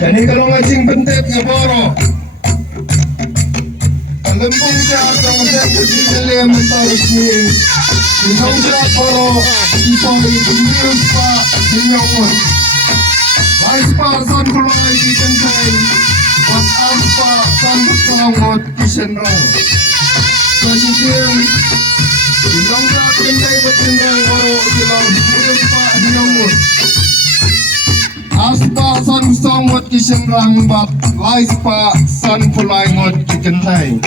Jadi kalau ngajing bentet ngeboro lembung siya atau ngajak kecil mylliem mentau ismin Minong siya poro ipong inyus pa inyongon Lais pa san kulay kitentay Wat ang pa san kulangot kisenrang Kasikin Minong siya kentay batinrang poro ilang inyus pa inyongon Aspa san songot kisenrang bat lais pa san kulay ngot kitentay